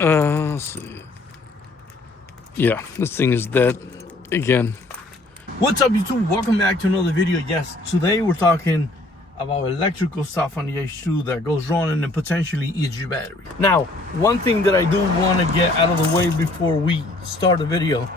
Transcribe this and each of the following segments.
Let's see. Yeah, this thing is dead again. What's up, YouTube? Welcome back to another video. Yes, today we're talking about electrical stuff on the H2 that goes wrong and then potentially eats your battery. Now, one thing that I do want to get out of the way before we start the video,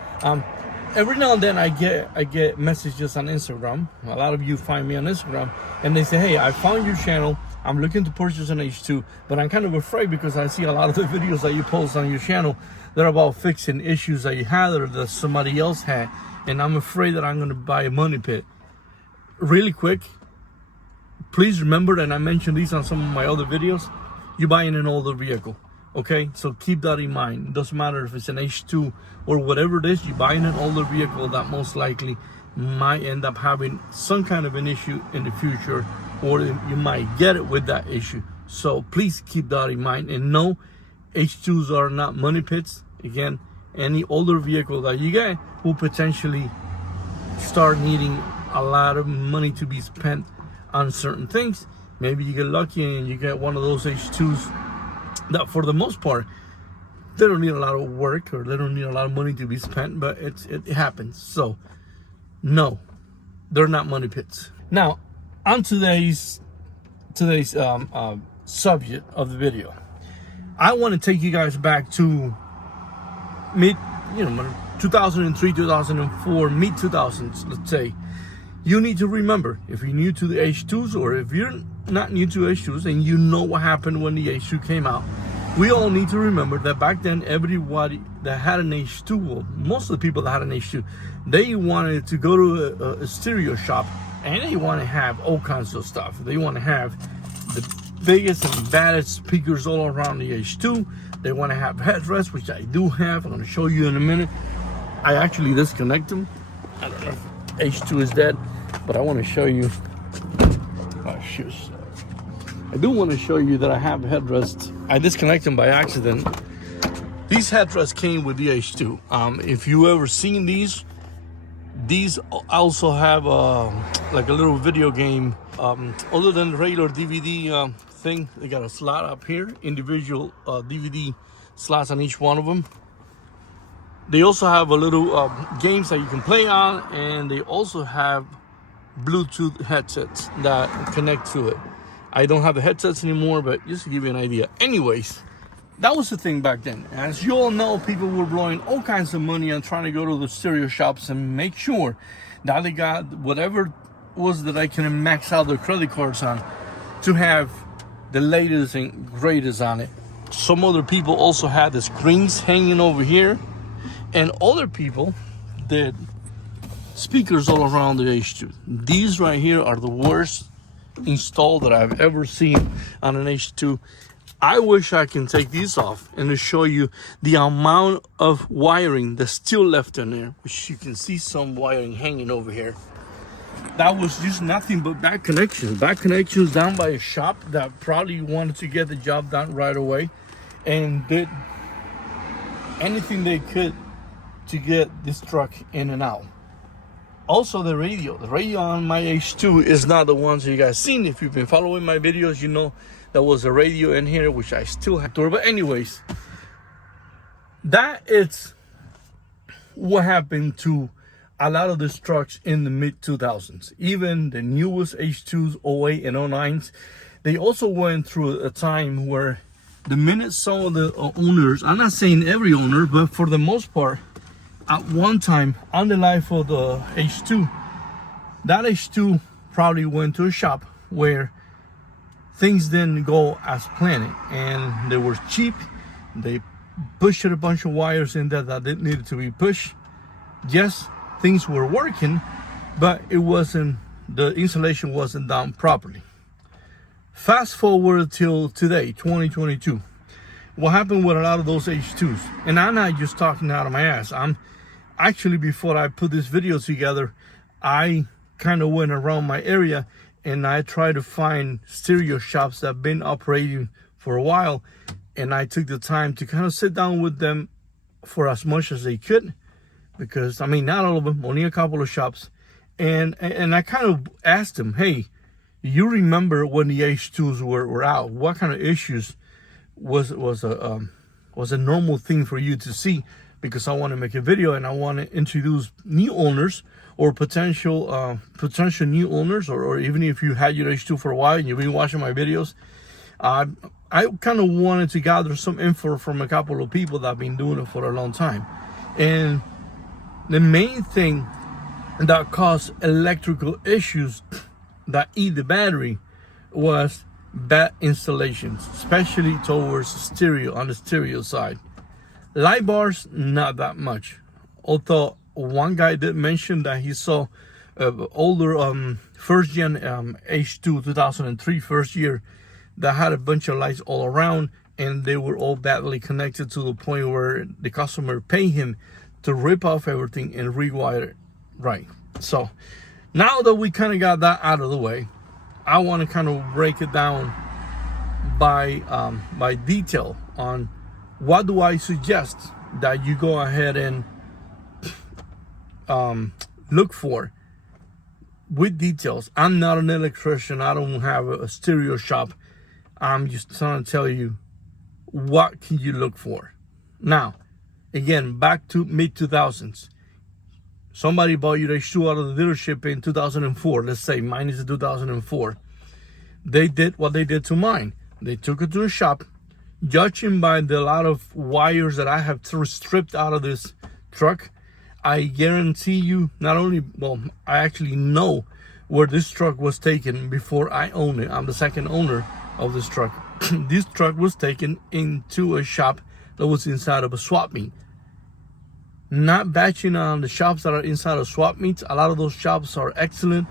every now and then I get messages on Instagram. A lot of you find me on Instagram and they say, hey, I found your channel. I'm looking to purchase an H2, but I'm kind of afraid because I see a lot of the videos that you post on your channel, they're about fixing issues that you had or that somebody else had. And I'm afraid that I'm going to buy a money pit. Really quick, please remember, and I mentioned these on some of my other videos, you're buying an older vehicle, okay? So keep that in mind. It doesn't matter if it's an H2 or whatever it is, you're buying an older vehicle that most likely might end up having some kind of an issue in the future, or you might get it with that issue. So please keep that in mind. And no, H2s are not money pits. Again, any older vehicle that you get will potentially start needing a lot of money to be spent on certain things. Maybe you get lucky and you get one of those H2s that for the most part, they don't need a lot of work or they don't need a lot of money to be spent, but it happens. So no, they're not money pits. Now, on today's subject of the video, I want to take you guys back to mid 2003, 2004, mid 2000s, let's say. You need to remember, if you're new to the H2s or if you're not new to H2s and you know what happened when the H2 came out, we all need to remember that back then everybody that had an H2, well, most of the people that had an H2, they wanted to go to a stereo shop and they want to have all kinds of stuff. They want to have the biggest and baddest speakers all around the H2. They want to have headrests, which I do have. I'm going to show you in a minute. I actually disconnect them. I don't know if H2 is dead, but I want to show you. Oh, shoot. I do want to show you that I have headrests. I disconnect them by accident. These headrests came with the H2. If you ever seen these also have like a little video game. Other than the regular DVD thing, they got a slot up here, individual DVD slots on each one of them. They also have a little games that you can play on, and they also have Bluetooth headsets that connect to it. I don't have the headsets anymore, but just to give you an idea. Anyways, that was the thing back then. As you all know, people were blowing all kinds of money on trying to go to the stereo shops and make sure that they got whatever was that I can max out their credit cards on to have the latest and greatest on it. Some other people also had the screens hanging over here, and other people did speakers all around the H2. These right here are the worst install that I've ever seen on an H2. I wish I can take these off and to show you the amount of wiring that's still left in there, which you can see some wiring hanging over here. That was just nothing but bad connections down by a shop that probably wanted to get the job done right away and did anything they could to get this truck in and out. Also, the radio on my H2 is not the ones you guys seen. If you've been following my videos, you know there was a radio in here, which I still have to. But anyways, that is what happened to a lot of these trucks in the mid 2000s. Even the newest H2s, 08 and 09s, they also went through a time where the minute some of the owners, I'm not saying every owner, but for the most part, at one time on the life of the H2, that H2 probably went to a shop where things didn't go as planned and they were cheap. They pushed a bunch of wires in there that didn't need to be pushed. Yes, things were working, but it wasn't, the installation wasn't done properly. Fast forward till today, 2022. What happened with a lot of those H2s, and I'm not just talking out of my ass, I'm actually, before I put this video together, I kind of went around my area and I tried to find stereo shops that have been operating for a while, and I took the time to kind of sit down with them for as much as they could, because I mean, not all of them, only a couple of shops, and I kind of asked them, hey, you remember when the H2s were out, what kind of issues was was a normal thing for you to see, because I want to make a video and I want to introduce new owners or potential new owners, or even if you had your H2 for a while and you've been watching my videos. I kind of wanted to gather some info from a couple of people that have been doing it for a long time. And the main thing that caused electrical issues that eat the battery was bad installations, especially towards stereo, on the stereo side. Light bars, not that much. Although one guy did mention that he saw older first gen H2 2003 first year that had a bunch of lights all around, and they were all badly connected to the point where the customer paid him to rip off everything and rewire it right. So now that we kind of got that out of the way, I want to kind of break it down by detail on what do I suggest that you go ahead and look for with details. I'm not an electrician. I don't have a stereo shop. I'm just trying to tell you what can you look for. Now, again, back to mid-2000s. Somebody bought your H2 out of the dealership in 2004. Let's say mine is 2004. They did what they did to mine. They took it to a shop. Judging by the lot of wires that I have stripped out of this truck, I guarantee you, not only, well, I actually know where this truck was taken before I own it. I'm the second owner of this truck. This truck was taken into a shop that was inside of a swap meet. Not batching on the shops that are inside of swap meets. A lot of those shops are excellent.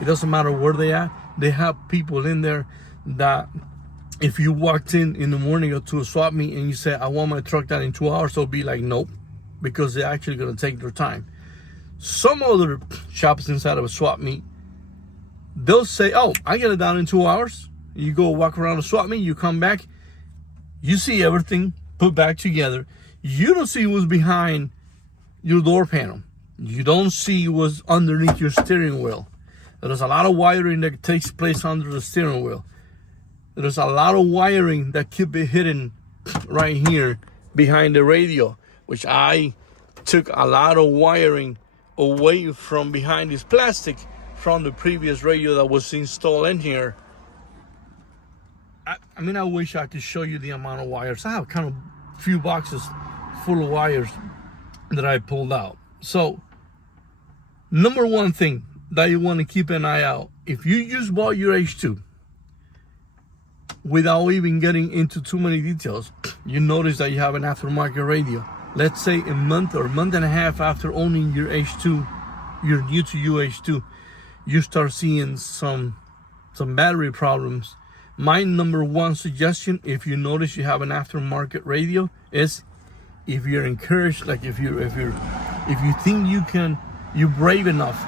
It doesn't matter where they are. They have people in there that if you walked in the morning or to a swap meet and you say, I want my truck done in 2 hours, they'll be like, nope, because they're actually going to take their time. Some other shops inside of a swap meet, they'll say, oh, I get it done in 2 hours. You go walk around the swap meet, you come back, you see everything put back together. You don't see what's behind your door panel. You don't see what's underneath your steering wheel. There's a lot of wiring that takes place under the steering wheel. There's a lot of wiring that could be hidden right here behind the radio, which I took a lot of wiring away from behind this plastic from the previous radio that was installed in here. I mean, I wish I could show you the amount of wires. I have kind of few boxes full of wires that I pulled out. So, number one thing that you want to keep an eye out, if you just bought your H2 without even getting into too many details, you notice that you have an aftermarket radio. Let's say a month or a month and a half after owning your H2, your new to you H2, you start seeing some battery problems. My number one suggestion, if you notice you have an aftermarket radio, is if you're encouraged, like if you think you're brave enough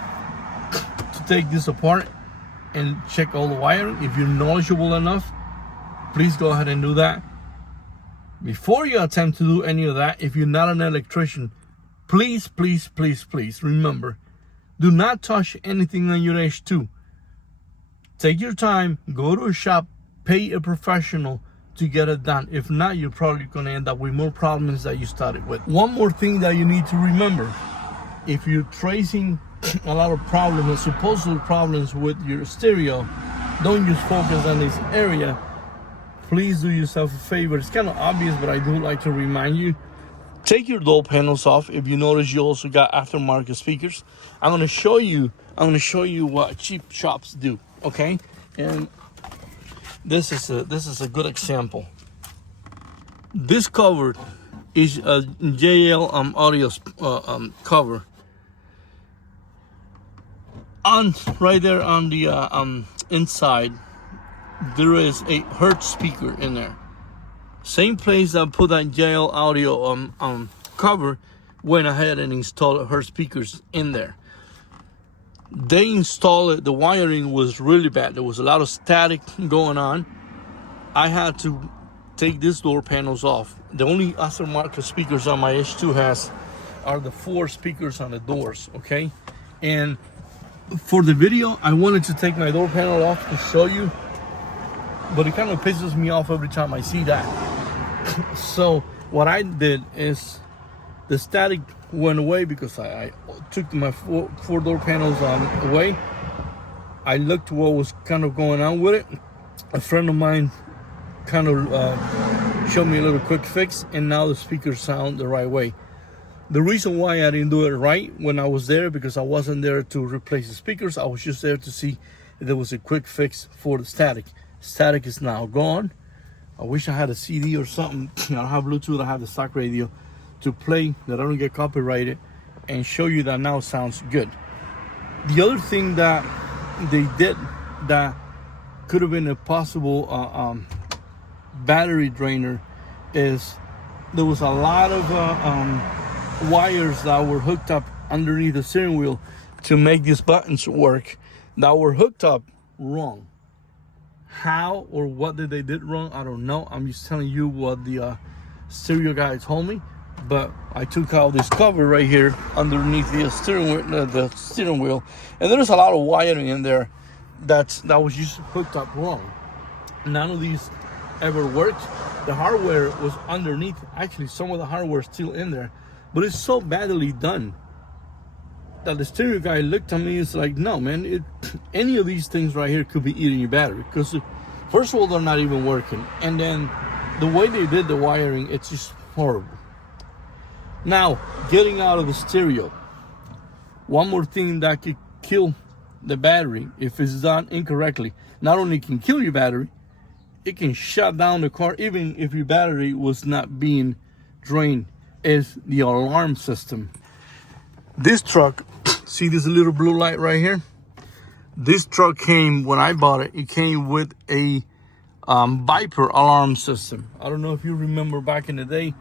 to take this apart and check all the wiring, if you're knowledgeable enough, please go ahead and do that. Before you attempt to do any of that, if you're not an electrician, please remember, do not touch anything on your H2. Take your time, go to a shop, pay a professional to get it done. If not, you're probably going to end up with more problems that you started with. One more thing that you need to remember, if you're tracing a lot of problems, supposed problems with your stereo, don't just focus on this area. Please do yourself a favor. It's kind of obvious, but I do like to remind you. Take your door panels off. If you notice, you also got aftermarket speakers. I'm going to show you what cheap shops do. Okay, and this is a good example. This cover is a JL audio cover. On right there on the inside, there is a Hertz speaker in there. Same place that put that JL audio cover, went ahead and installed Hertz speakers in there. They installed it, the wiring was really bad. There was a lot of static going on. I had to take these door panels off. The only aftermarket speakers on my H2 has are the 4 speakers on the doors, okay? And for the video, I wanted to take my door panel off to show you, but it kind of pisses me off every time I see that. So What I did is the static went away because I took my four door panels away. I looked what was kind of going on with it. A friend of mine kind of showed me a little quick fix, and now the speakers sound the right way. The reason why I didn't do it right when I was there, because I wasn't there to replace the speakers. I was just there to see if there was a quick fix for the static. Static is now gone. I wish I had a CD or something. I don't have Bluetooth, I have the stock radio to play that I don't get copyrighted and show you that now sounds good. The other thing that they did that could have been a possible battery drainer is there was a lot of wires that were hooked up underneath the steering wheel to make these buttons work that were hooked up wrong. How or what they did wrong, I don't know. I'm just telling you what the stereo guy told me. But I took out this cover right here underneath the steering wheel, and there's a lot of wiring in there that was just hooked up wrong. None of these ever worked. The hardware was underneath. Actually, some of the hardware is still in there, but it's so badly done that the stereo guy looked at me and is like, no man, any of these things right here could be eating your battery, because first of all, they're not even working, and then the way they did the wiring, it's just horrible. Now, getting out of the stereo, one more thing that could kill the battery if it's done incorrectly. Not only can kill your battery, it can shut down the car even if your battery was not being drained, is the alarm system. This truck, see this little blue light right here? This truck came, when I bought it, it came with a Viper alarm system. I don't know if you remember back in the day,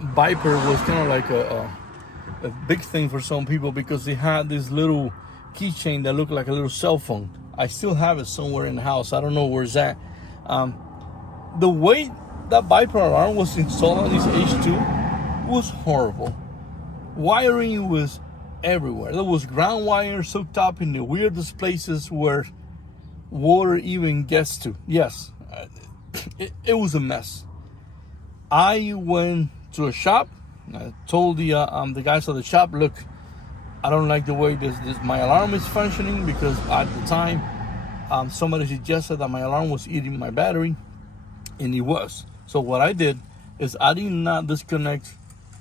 Viper was kind of like a big thing for some people because they had this little keychain that looked like a little cell phone. I still have it somewhere in the house. I don't know where it's at. The way that Viper alarm was installed on this H2 was horrible. Wiring was everywhere. There was ground wires hooked up in the weirdest places where water even gets to. Yes, it was a mess. I went to a shop. I told the guys at the shop, look, I don't like the way my alarm is functioning, because at the time somebody suggested that my alarm was eating my battery, and it was. So what I did is I did not disconnect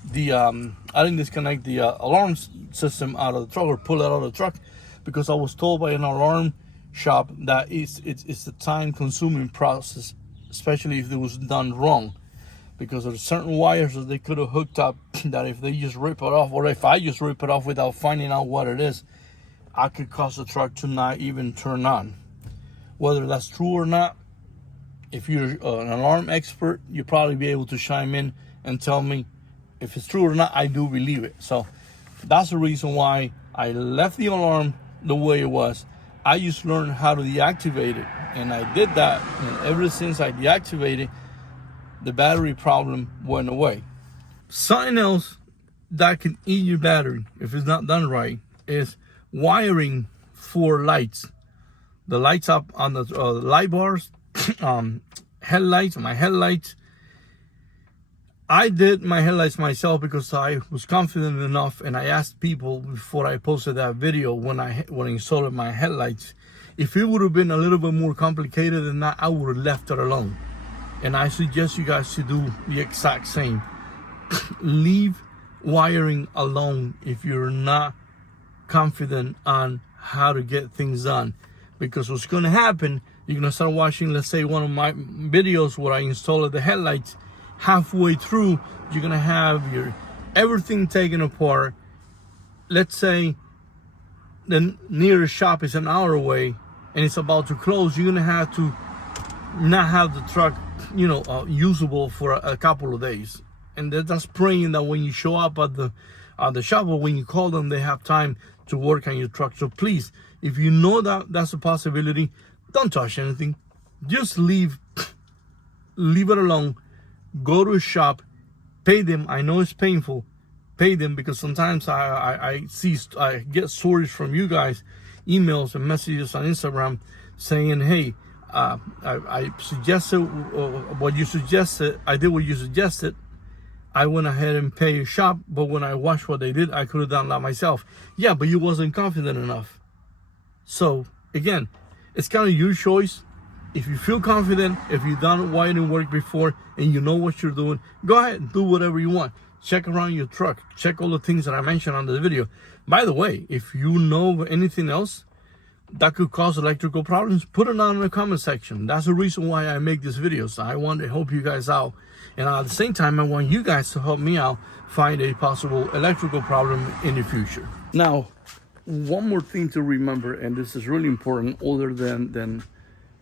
the alarm system out of the truck, or pull it out of the truck, because I was told by an alarm shop that it's a time-consuming process, especially if it was done wrong. Because there's certain wires that they could have hooked up that if they just rip it off, or if I just rip it off without finding out what it is, I could cause the truck to not even turn on. Whether that's true or not, if you're an alarm expert, you'll probably be able to chime in and tell me if it's true or not. I do believe it. So that's the reason why I left the alarm the way it was. I just learned how to deactivate it, and I did that, and ever since I deactivated, the battery problem went away. Something else that can eat your battery if it's not done right is wiring for lights. The lights up on the light bars, headlights, my headlights. I did my headlights myself because I was confident enough, and I asked people before I posted that video when I installed my headlights, if it would have been a little bit more complicated than that, I would have left it alone. And I suggest you guys to do the exact same. Leave wiring alone if you're not confident on how to get things done. Because what's going to happen, you're going to start watching, let's say, one of my videos where I installed the headlights. Halfway through, you're going to have everything taken apart. Let's say the nearest shop is an hour away and it's about to close. You're going to have to not have the truck, usable for a couple of days. And that's praying that when you show up at the shop, or when you call them, they have time to work on your truck. So please, if you know that that's a possibility, don't touch anything. Just leave it alone. Go to a shop, pay them. I know it's painful. Pay them, because sometimes I get stories from you guys, emails and messages on Instagram saying, hey, I suggested what you suggested. I did what you suggested. I went ahead and paid a shop, but when I watched what they did, I could have done that myself. Yeah, but you wasn't confident enough. So again, it's kind of your choice. If you feel confident, if you've done wiring work before and you know what you're doing, go ahead and do whatever you want. Check around your truck. Check all the things that I mentioned on the video. By the way, if you know anything else that could cause electrical problems, put it on in the comment section. That's the reason why I make this video. So I want to help you guys out. And at the same time, I want you guys to help me out find a possible electrical problem in the future. Now, one more thing to remember, and this is really important, other than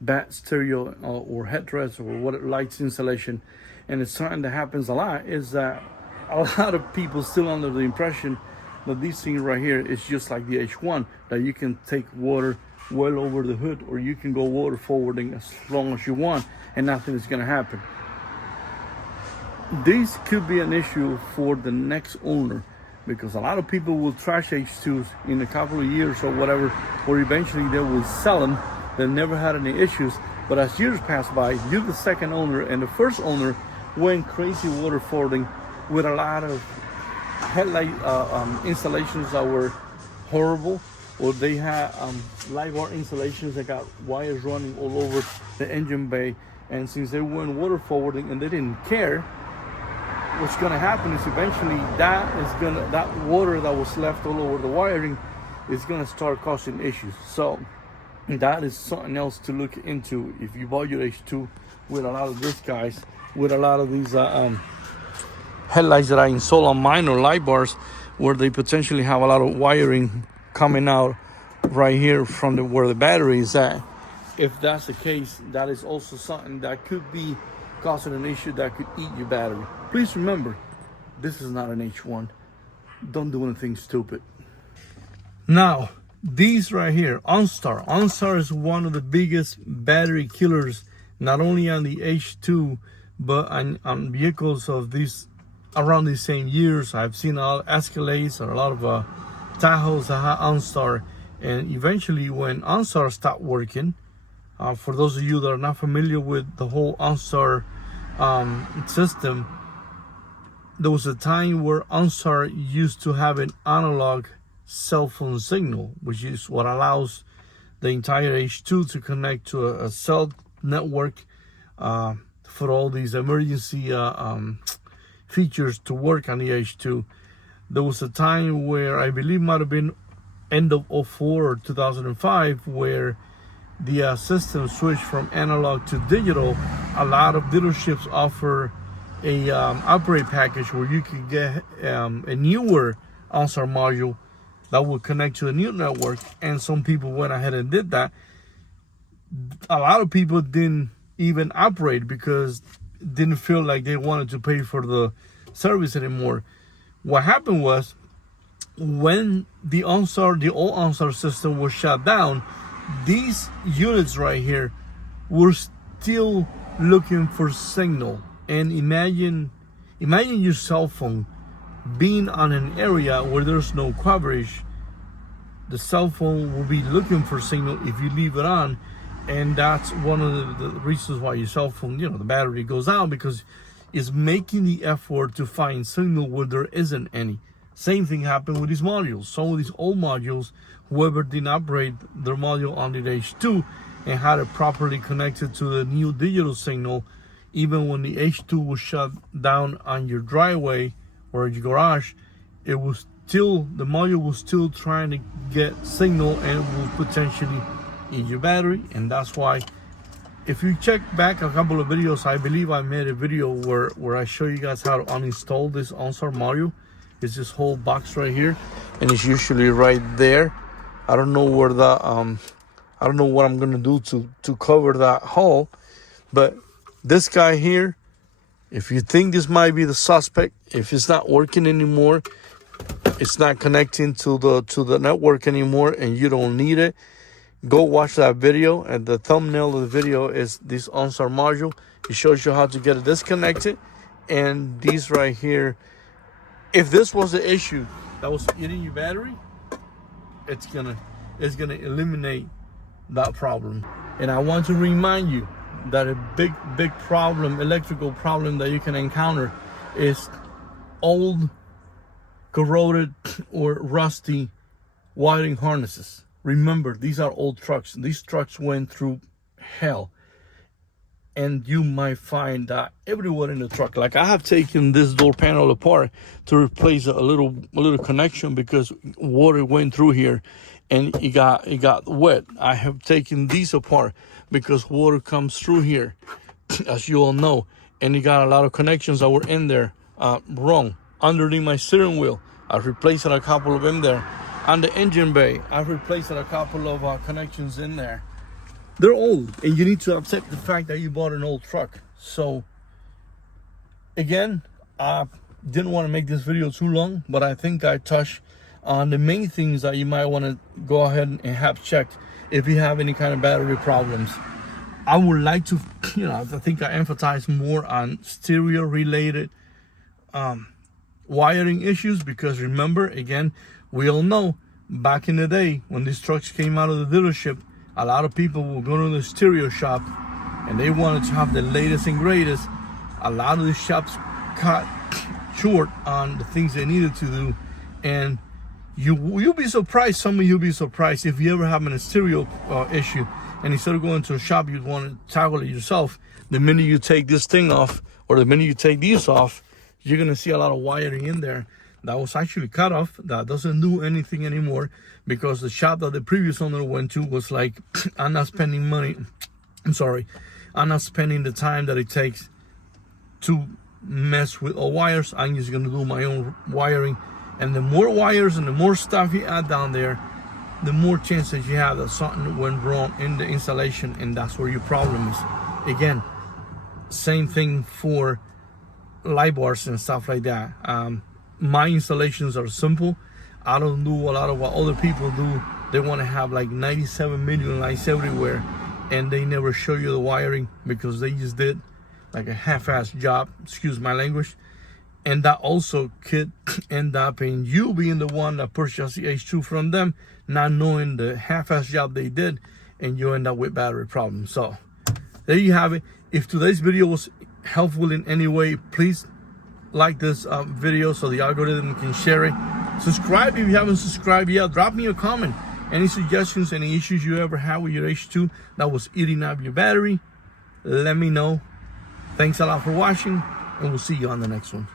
bad stereo or headrests or what lights installation, and it's something that happens a lot, is that a lot of people still under the impression that this thing right here is just like the H1, that you can take water well over the hood, or you can go water forwarding as long as you want and nothing is going to happen. This could be an issue for the next owner, because a lot of people will trash H2s in a couple of years or whatever, or eventually they will sell them. They never had any issues, but as years pass by, you're the second owner, and the first owner went crazy water forwarding with a lot of headlight installations that were horrible, or they had lightbar installations that got wires running all over the engine bay. And since they went water forwarding and they didn't care, what's going to happen is eventually that water that was left all over the wiring is going to start causing issues. So that is something else to look into if you bought your H2 with a lot of these guys, with a lot of these headlights that I install on mine, or light bars, where they potentially have a lot of wiring coming out right here from where the battery is at. If that's the case, that is also something that could be causing an issue that could eat your battery. Please remember, this is not an H1. Don't do anything stupid. Now, these right here, Onstar. Onstar is one of the biggest battery killers, not only on the H2, but on vehicles of these around the same years. I've seen a lot of Escalades or a lot of Tahoes that have Onstar. And eventually when Onstar stopped working, for those of you that are not familiar with the whole Onstar system, there was a time where Onstar used to have an analog cell phone signal, which is what allows the entire H2 to connect to a cell network for all these emergency features to work on the H2. There was a time where I believe might have been end of 04 or 2005 where the system switched from analog to digital. A lot of dealerships offer a upgrade package where you could get a newer Onstar module that will connect to a new network, and some people went ahead and did that. A lot of people didn't even upgrade because didn't feel like they wanted to pay for the service anymore. What happened was, when the old Onstar system was shut down, these units right here were still looking for signal. And imagine your cell phone being on an area where there's no coverage. The cell phone will be looking for signal if you leave it on, and that's one of the reasons why your cell phone, the battery goes out, because it's making the effort to find signal where there isn't any. Same thing happened with these modules. Some of these old modules, whoever didn't upgrade their module on the H2 and had it properly connected to the new digital signal, even when the H2 was shut down on your driveway or your garage, the module was still trying to get signal and will potentially eat your battery. And that's why, if you check back a couple of videos, I believe I made a video where I show you guys how to uninstall this Onstar module. It's this whole box right here, and it's usually right there. I don't know where the I don't know what I'm gonna do to cover that hole, but this guy here, if you think this might be the suspect, if it's not working anymore, it's not connecting to the network anymore, and you don't need it, go watch that video. And the thumbnail of the video is this Onstar module. It shows you how to get it disconnected. And these right here, if this was the issue that was eating your battery, it's gonna eliminate that problem. And I want to remind you that a big problem, electrical problem that you can encounter is old, corroded, or rusty wiring harnesses. Remember, these are old trucks. These trucks went through hell. And you might find that everywhere in the truck. Like, I have taken this door panel apart to replace a little connection because water went through here and it got wet. I have taken these apart because water comes through here, as you all know, and it got a lot of connections that were in there wrong. Underneath my steering wheel, I've replaced a couple of them there. On the engine bay, I've replaced a couple of connections in there. They're old, and you need to accept the fact that you bought an old truck. So, again, I didn't want to make this video too long, but I think I touched on the main things that you might want to go ahead and have checked if you have any kind of battery problems. I would like to, I think I emphasize more on stereo-related wiring issues, because remember, again, we all know back in the day when these trucks came out of the dealership, a lot of people will go to the stereo shop and they wanted to have the latest and greatest. A lot of the shops cut short on the things they needed to do, and you'll be surprised. Some of you'll be surprised if you ever have a stereo issue, and instead of going to a shop, you want to tackle it yourself. The minute you take this thing off, or the minute you take these off, you're gonna see a lot of wiring in there that was actually cut off, that doesn't do anything anymore, because the shop that the previous owner went to was like, I'm not spending money, I'm not spending the time that it takes to mess with all wires. I'm just gonna do my own wiring. And the more wires and the more stuff you add down there, the more chances you have that something went wrong in the installation, and that's where your problem is. Again, same thing for light bars and stuff like that. My installations are simple. I don't do a lot of what other people do. They want to have like 97 million lights everywhere, and they never show you the wiring because they just did like a half-assed job, excuse my language. And that also could end up in you being the one that purchased the H2 from them, not knowing the half-assed job they did, and you end up with battery problems. So there you have it. If today's video was helpful in any way, please like this video so the algorithm can share it. Subscribe if you haven't subscribed yet. Drop me a comment. Any suggestions, any issues you ever had with your H2 that was eating up your battery, let me know. Thanks a lot for watching, and we'll see you on the next one.